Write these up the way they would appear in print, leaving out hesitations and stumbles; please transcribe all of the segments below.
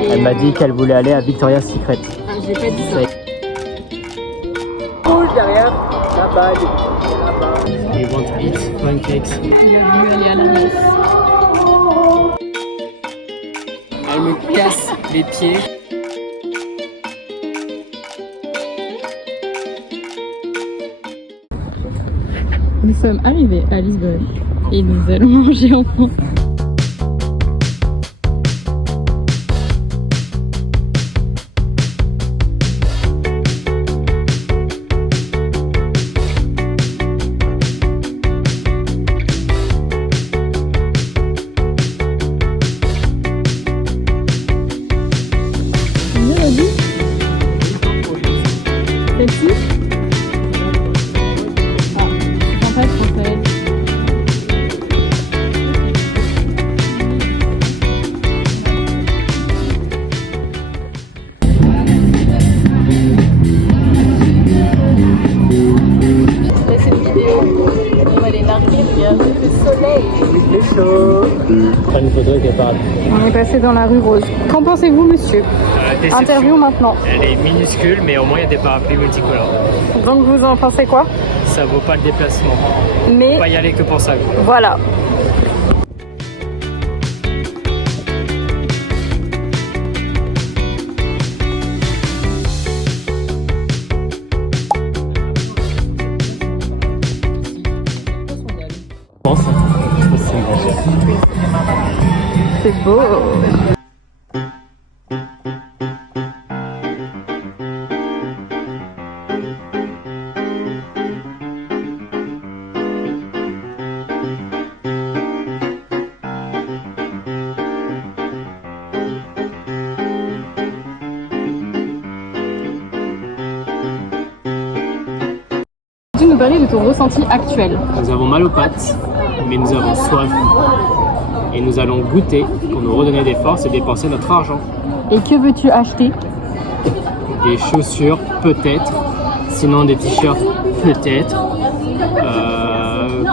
Elle m'a dit qu'elle voulait aller à Victoria's Secret. Ah, j'ai pas dit ça. Rouge derrière, là-bas, là-bas. You want to eat pancakes? Il a voulu aller à la messe. Elle me casse les pieds. Nous sommes arrivés à Lisbonne et nous allons manger en France. Celle-ci? Ah, en fait, française. Là, c'est une vidéo. On va les narguer, regardez le soleil. Il fait chaud. Prends une photo avec appareil. On est passé dans la rue Rose. Qu'en pensez-vous, monsieur? Interview maintenant. Elle est minuscule, mais au moins il y a des parapluies multicolores. Donc vous en pensez quoi? Ça vaut pas le déplacement. Mais Faut pas y aller que pour ça. voilà. C'est beau. Tu nous parler de ton ressenti actuel? Nous avons mal aux pattes, mais nous avons soif. Et nous allons goûter pour nous redonner des forces et dépenser notre argent. Et que veux-tu acheter? Des chaussures, peut-être. Sinon des t-shirts, peut-être.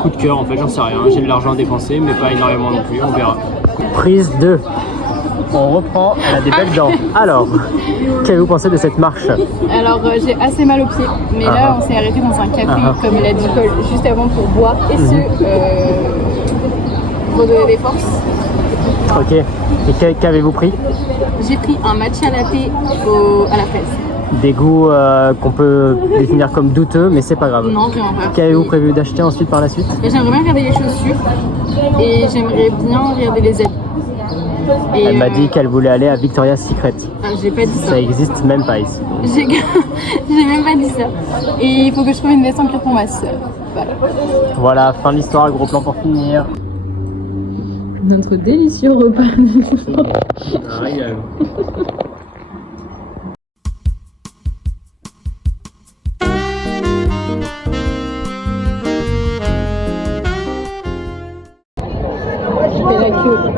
Coup de cœur, en fait, j'en sais rien. J'ai de l'argent à dépenser, mais pas énormément non plus. On verra. Prise 2. On reprend, elle a des belles dents. Alors, qu'avez-vous pensé de cette marche? Alors j'ai assez mal aux pieds, mais là on s'est arrêté dans un café, comme l'a dit Paul, juste avant pour boire et redonner des forces. Ok, et qu'avez-vous pris? J'ai pris un matcha latte à la fraise. Des goûts qu'on peut définir comme douteux, mais c'est pas grave. Non, vraiment pas. Qu'avez-vous prévu d'acheter ensuite par la suite? J'aimerais bien regarder les chaussures et j'aimerais bien regarder les ailes. Et Elle m'a dit qu'elle voulait aller à Victoria's Secret. Ah, j'ai pas dit ça. Ça existe même pas ici. J'ai même pas dit ça. Et il faut que je trouve une veste en cuir pour ma soeur. Voilà. Voilà, fin de l'histoire, gros plan pour finir. Notre délicieux repas.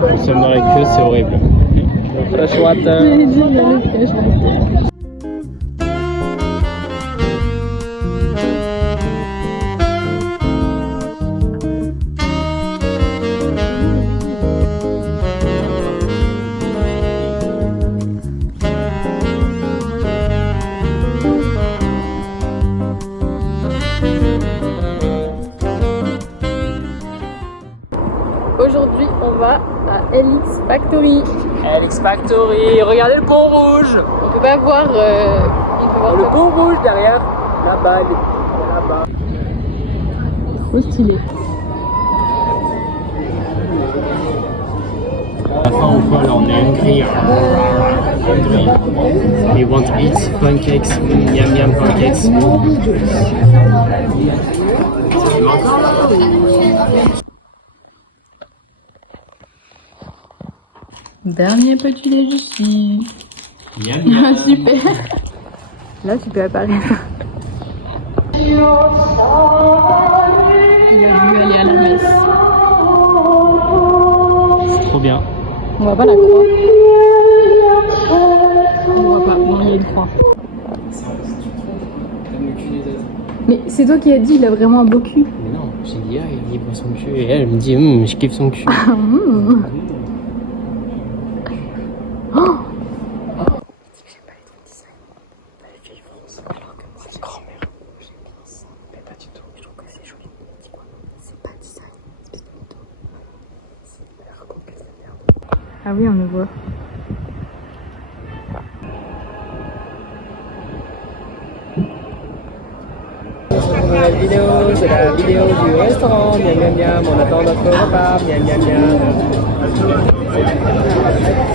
Nous sommes dans la queue, c'est horrible. Fresh water. Aujourd'hui, on va à LX Factory. LX Factory, regardez le pont rouge. On peut pas voir. Le pont rouge derrière, là-bas, là-bas. Trop stylé. À la fin, on voit là, on est hungry. Hungry. We want to eat pancakes, yum yum pancakes. Dernier petit déj ici. Yum yum. Super. Là, tu peux apparaître. Il a voulu aller à la messe. Trop bien. On voit pas la croix. On voit pas. Non, il y a une croix. Mais c'est toi qui as dit, il a vraiment un beau cul. Mais non, j'ai dit, ah, il livre son cul. Et elle me dit, je kiffe son cul. Oh, me voit. La vidéo, c'est la vidéo du restaurant. Miam miam miam, on attend notre repas. Miam miam miam.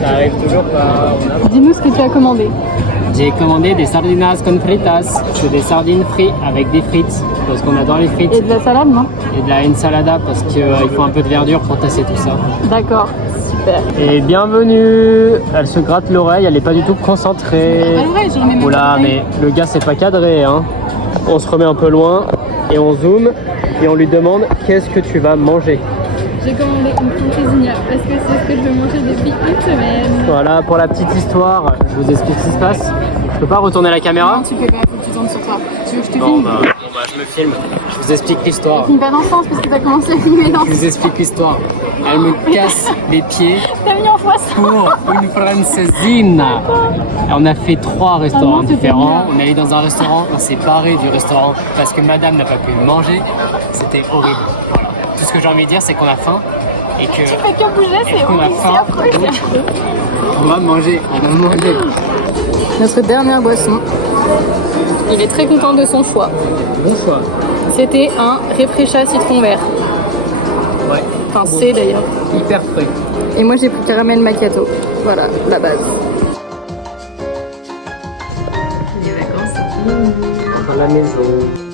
Ça arrive toujours pas. Dis-nous ce que tu as commandé. J'ai commandé des sardinas con fritas. C'est des sardines frites avec des frites parce qu'on adore les frites. Et de la salade, non? Et de la ensalada parce qu'il faut un peu de verdure pour tasser tout ça. D'accord, super. Et bienvenue. Elle se gratte l'oreille, elle n'est pas du tout concentrée. Ah ouais, j'en ai même Oula, pas mais le gars c'est pas cadré hein. On se remet un peu loin et on zoome et on lui demande qu'est-ce que tu vas manger. J'ai commandé une pomme cuisinière parce que c'est ce que je veux manger depuis une semaine. Voilà pour la petite histoire, je vous explique ce qui se passe. Je peux pas retourner la caméra? Non, tu peux pas, faut que tu tournes sur toi. Tu veux que je te Bon filme? bah, je me filme, je vous explique l'histoire. Filme pas dans ce sens parce que t'as commencé à filmer dans Je vous explique l'histoire. Elle me casse les pieds T'as mis en fois ça. pour une francesina. On a fait 3 restaurants Ah non, c'était différents. bien. On est allé dans un restaurant, on s'est barré du restaurant parce que madame n'a pas pu manger. C'était horrible. Voilà. Tout ce que j'ai envie de dire, c'est qu'on a faim et que Tu fais que bouger, c'est qu'on a horrible, c'est faim. affreux. On va manger, on va manger. Notre dernière boisson. Il est très content de son choix. Bon choix. C'était un réfrécha citron vert. Ouais. Enfin, c'est d'ailleurs. Hyper frais. Et moi j'ai pris caramel macchiato. Voilà, la base. Les vacances, c'est fini. À la maison.